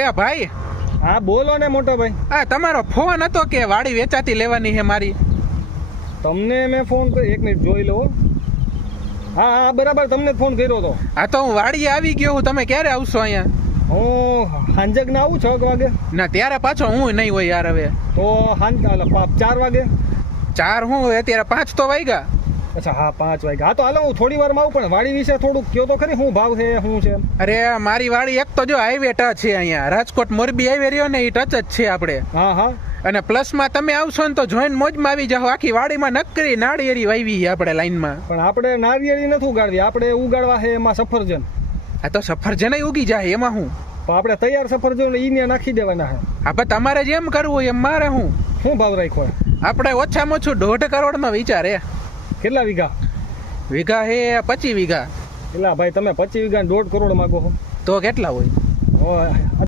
એ ભાઈ, હા બોલો ને મોટો ભાઈ. આ તમારો ફોન હતો કે વાડી વેચાતી લેવાની છે મારી? તમને મેં ફોન કર્યો, એક મિનિટ જોઈ લો. હા હા બરાબર, તમને જ ફોન કર્યો હતો. હા તો હું વાડીએ આવી ગયો હું. તમે ક્યારે આવશો અહીંયા? હું સાંજક ના આવું 6 વાગે. ના ત્યારે પાછો હું નહીં હોય યાર. હવે તો 4 વાગે. 4 હું અત્યારે 5 તો વાગ્યા. અચ્છા હા 5 વાગે. હા તો હાલો હું થોડી વારમાં આવું, પણ વાડી વિશે થોડુંક કયો તો ખરી, શું ભાવ છે શું છે? અરે મારી વાડી એક તો જો હાઈવે ટચ છે અહીંયા, રાજકોટ મોરબી હાઈવે રહ્યો ને એ ટચ જ છે આપણે. હા હા. અને પ્લસમાં તમે આવશો ને તો જોઈન મોજમાં આવી જાઓ. આખી વાડીમાં નકરી નાળિયેરી વાવી છે આપણે લાઈનમાં. પણ આપણે નારિયેળી નથી ઉગાડવી, આપણે ઉગાડવા છે એમાં સફરજન. આ તો સફરજન ઉગી જાય એમાં હું. તો આપણે તૈયાર સફરજન ઈને નાખી દેવાના છે. હા પણ તમારે જેમ કરવું હોય એમ મારે હું. શું ભાવ રાખ્યો? આપણે ઓછામાં ઓછું 1.5 કરોડનો વિચાર હે. કેટલા વીઘા? વીઘા હે 25 વીઘા. એટલા ભાઈ તમે 25 વીઘા 1.5 કરોડ માંગો છો તો કેટલા હોય?